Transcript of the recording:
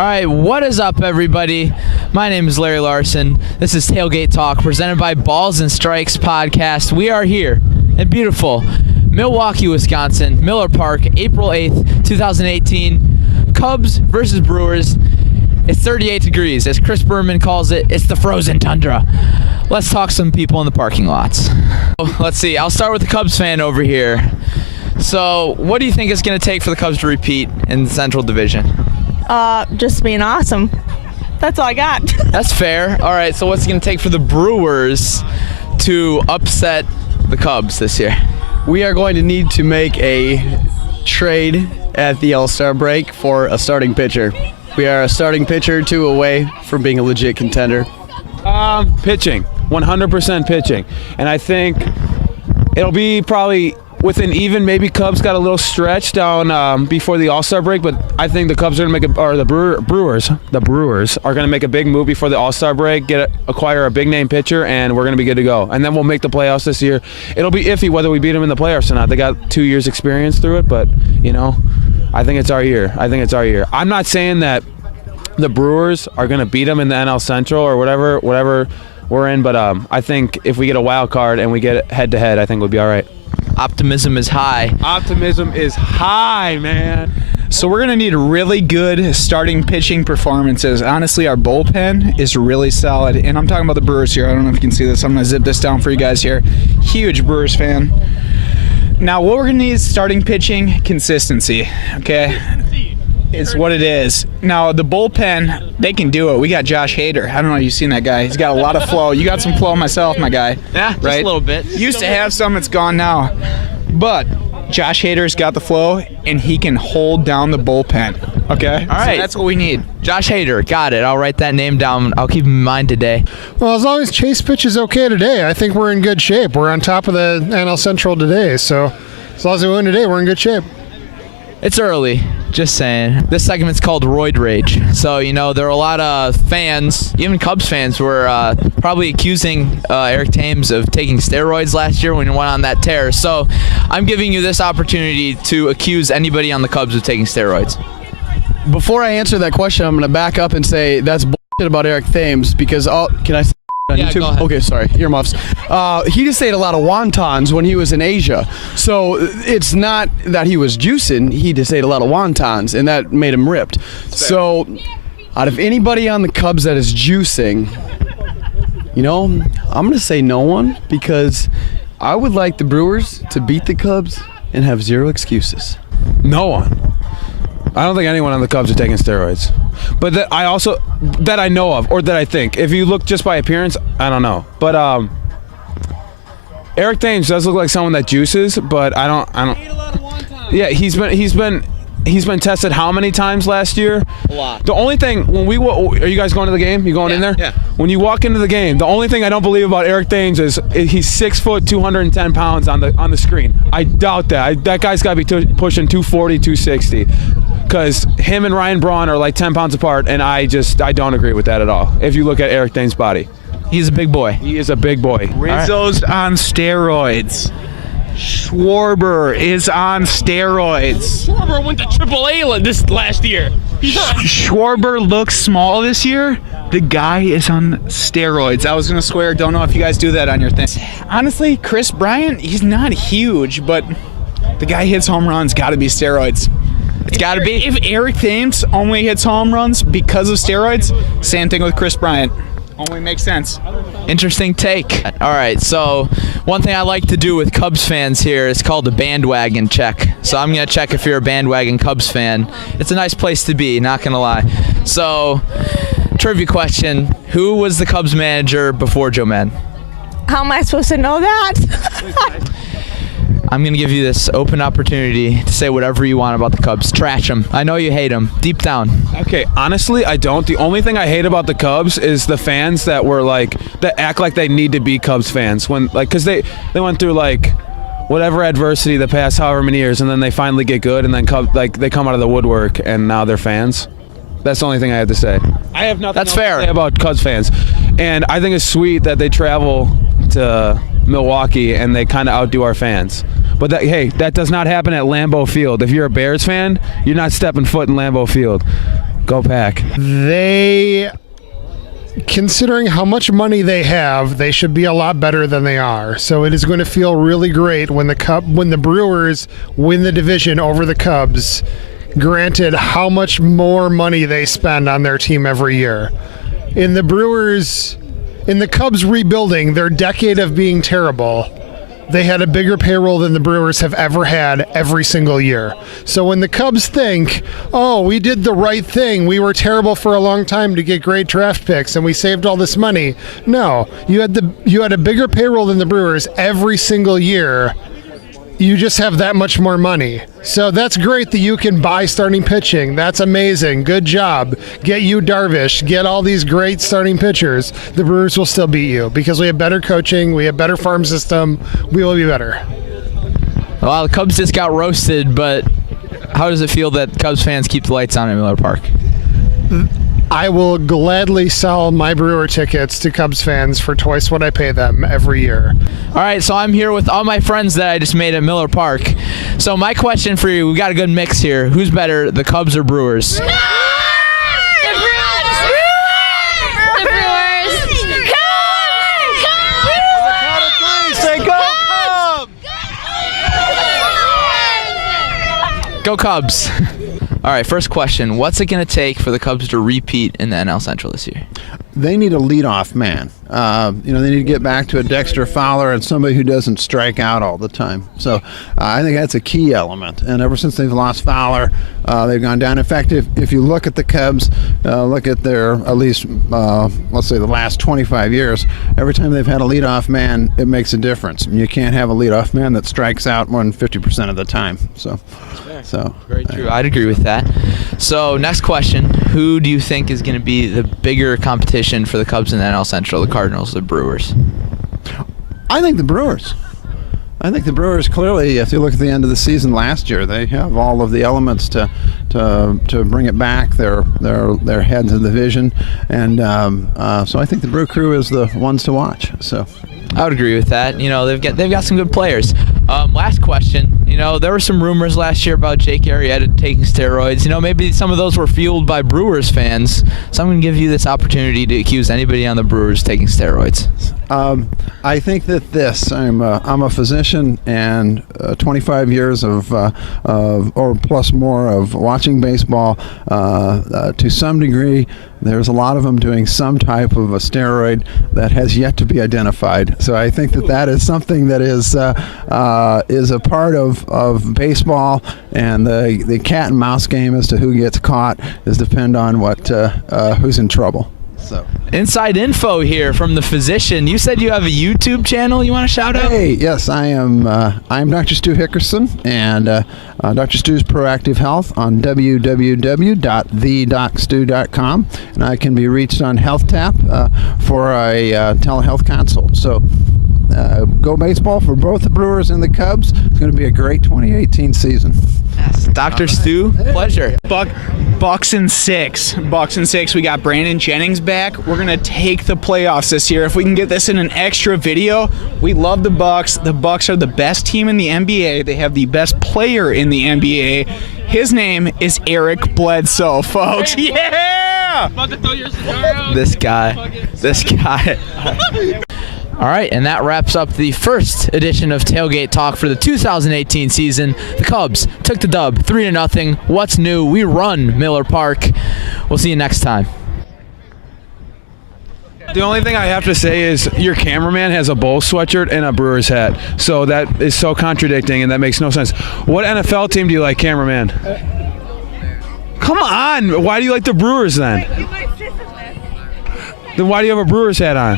All right, what is up, everybody? My name is Larry Larson. This is Tailgate Talk, presented by Balls and Strikes podcast. We are here in beautiful Milwaukee, Wisconsin, Miller Park, April 8th, 2018. Cubs versus Brewers. It's 38 degrees. As Chris Berman calls it, it's the frozen tundra. Let's talk some people in the parking lots. Let's see. I'll start with the Cubs fan over here. So, what do you think it's going to take for the Cubs to repeat in the Central Division? Just being awesome. That's all I got. That's fair. All right, so what's it going to take for the Brewers to upset the Cubs this year? We are going to need to make a trade at the All-Star break for a starting pitcher. We are a starting pitcher, 2 away from being a legit contender. Pitching, 100% pitching. And I think it'll be probably within even. Maybe Cubs got a little stretch down before the All-Star break, but I think the Cubs are going to make the Brewers are going to make a big move before the All-Star break, acquire a big-name pitcher, and we're going to be good to go. And then we'll make the playoffs this year. It'll be iffy whether we beat them in the playoffs or not. They got 2 years experience through it, but, you know, I think it's our year. I'm not saying that the Brewers are going to beat them in the NL Central or whatever we're in, but I think if we get a wild card and we get head-to-head, I think we'll be all right. Optimism is high. Optimism is high, man. So we're going to need really good starting pitching performances. Honestly, our bullpen is really solid, and I'm talking about the Brewers here. I don't know if you can see this. I'm going to zip this down for you guys here. Huge Brewers fan. Now, what we're going to need is starting pitching consistency, okay? It's what it is. Now, the bullpen, they can do it. We got Josh Hader. I don't know if you've seen that guy. He's got a lot of flow. You got some flow myself, my guy. Yeah, just right? a little bit. Used to have some. It's gone now. But Josh Hader's got the flow, and he can hold down the bullpen, okay? All right. So that's what we need. Josh Hader, got it. I'll write that name down. I'll keep him in mind today. Well, as long as Chase pitches okay today, I think we're in good shape. We're on top of the NL Central today, so as long as we win today, we're in good shape. It's early, just saying. This segment's called Roid Rage. So, you know, there are a lot of fans, even Cubs fans, were probably accusing Eric Thames of taking steroids last year when he went on that tear. So I'm giving you this opportunity to accuse anybody on the Cubs of taking steroids. Before I answer that question, I'm going to back up and say that's bullshit about Eric Thames because can I say on Yeah, YouTube? go ahead. Okay, sorry, earmuffs. He just ate a lot of wontons when he was in Asia. So it's not that he was juicing, he just ate a lot of wontons, and that made him ripped. So out of anybody on the Cubs that is juicing, you know, I'm going to say no one because I would like the Brewers to beat the Cubs and have zero excuses. No one. I don't think anyone on the Cubs are taking steroids. But that I know of, or that I think. If you look just by appearance, I don't know. But Eric Thames does look like someone that juices, but I don't. Ate a lot of wontons. Yeah, he's been tested how many times last year? A lot. The only thing are you guys going to the game? You going in there? Yeah. When you walk into the game, the only thing I don't believe about Eric Thames is he's 6 foot, 210 pounds on the screen. I doubt that. That guy's got to be pushing 240, 260. Because him and Ryan Braun are like 10 pounds apart, and I don't agree with that at all. If you look at Eric Thames' body, He's a big boy. he is a big boy. Rizzo's on steroids. Schwarber is on steroids. Schwarber went to AAA this last year. Schwarber looks small this year. The guy is on steroids. I was going to swear, don't know if you guys do that on your thing. Honestly, Chris Bryant, he's not huge, but the guy hits home runs, got to be steroids. It's got to be. If Eric Thames only hits home runs because of steroids, same thing with Chris Bryant. Only makes sense. Interesting take. All right, so one thing I like to do with Cubs fans here is called a bandwagon check. So I'm going to check if you're a bandwagon Cubs fan. It's a nice place to be, not going to lie. So, trivia question, who was the Cubs manager before Joe Madden? How am I supposed to know that? I'm going to give you this open opportunity to say whatever you want about the Cubs. Trash them. I know you hate them. Deep down. Okay, honestly, I don't. The only thing I hate about the Cubs is the fans that act like they need to be Cubs fans because they went through whatever adversity the past however many years, and then they finally get good, and then they come out of the woodwork, and now they're fans. That's the only thing I have to say. I have nothing That's else fair. to say about Cubs fans, and I think it's sweet that they travel to Milwaukee and they kind of outdo our fans. But that does not happen at Lambeau Field. If you're a Bears fan, you're not stepping foot in Lambeau Field. Go Pack. They, considering how much money they have, they should be a lot better than they are. So it is going to feel really great when the Brewers win the division over the Cubs, granted how much more money they spend on their team every year. In the Cubs rebuilding, their decade of being terrible, they had a bigger payroll than the Brewers have ever had every single year. So when the Cubs think, oh, we did the right thing, we were terrible for a long time to get great draft picks and we saved all this money. No, you had a bigger payroll than the Brewers every single year. You just have that much more money. So that's great that you can buy starting pitching. That's amazing. Good job. Get you Darvish. Get all these great starting pitchers. The Brewers will still beat you because we have better coaching. We have better farm system. We will be better. Well, the Cubs just got roasted, but how does it feel that Cubs fans keep the lights on at Miller Park? I will gladly sell my Brewer tickets to Cubs fans for twice what I pay them every year. All right, so I'm here with all my friends that I just made at Miller Park. So my question for you, we got a good mix here. Who's better, the Cubs or Brewers? Go Cubs. All right, first question. What's it going to take for the Cubs to repeat in the NL Central this year? They need a leadoff man. They need to get back to a Dexter Fowler and somebody who doesn't strike out all the time. So I think that's a key element. And ever since they've lost Fowler, they've gone down. In fact, if you look at the Cubs, look at their, at least, let's say the last 25 years, every time they've had a leadoff man, it makes a difference. You can't have a leadoff man that strikes out more than 50% of the time. So very true. I'd agree with that. So next question, who do you think is going to be the bigger competition for the Cubs in the NL Central, the Cardinals or the Brewers? I think the Brewers. I think the Brewers clearly, if you look at the end of the season last year, they have all of the elements to bring it back. They're heads of the division, and so I think the Brew Crew is the ones to watch. So I would agree with that. They've got some good players. Last question. There were some rumors last year about Jake Arrieta taking steroids. Maybe some of those were fueled by Brewers fans. So I'm going to give you this opportunity to accuse anybody on the Brewers taking steroids. I think that I'm a physician, and 25 years of or plus more of watching baseball. To some degree, there's a lot of them doing some type of a steroid that has yet to be identified. So I think that is something that is a part of baseball, and the cat and mouse game as to who gets caught is depend on who's in trouble. So inside info here from the physician. You said you have a YouTube channel you want to shout out? Hey, yes, I am Dr. Stu Hickerson, and Dr. Stu's Proactive Health on www.thedocstu.com, and I can be reached on HealthTap for a telehealth consult. So go baseball for both the Brewers and the Cubs. It's going to be a great 2018 season. Yes, Dr. Stu, pleasure. Bucks and six. We got Brandon Jennings back. We're going to take the playoffs this year. If we can get this in an extra video, we love the Bucks. The Bucks are the best team in the NBA. They have the best player in the NBA. His name is Eric Bledsoe, folks. Yeah! This guy. All right, and that wraps up the first edition of Tailgate Talk for the 2018 season. The Cubs took the dub 3-0. What's new? We run Miller Park. We'll see you next time. The only thing I have to say is your cameraman has a Bulls sweatshirt and a Brewers hat. So that is so contradicting, and that makes no sense. What NFL team do you like, cameraman? Come on. Why do you like the Brewers then? Then why do you have a Brewers hat on?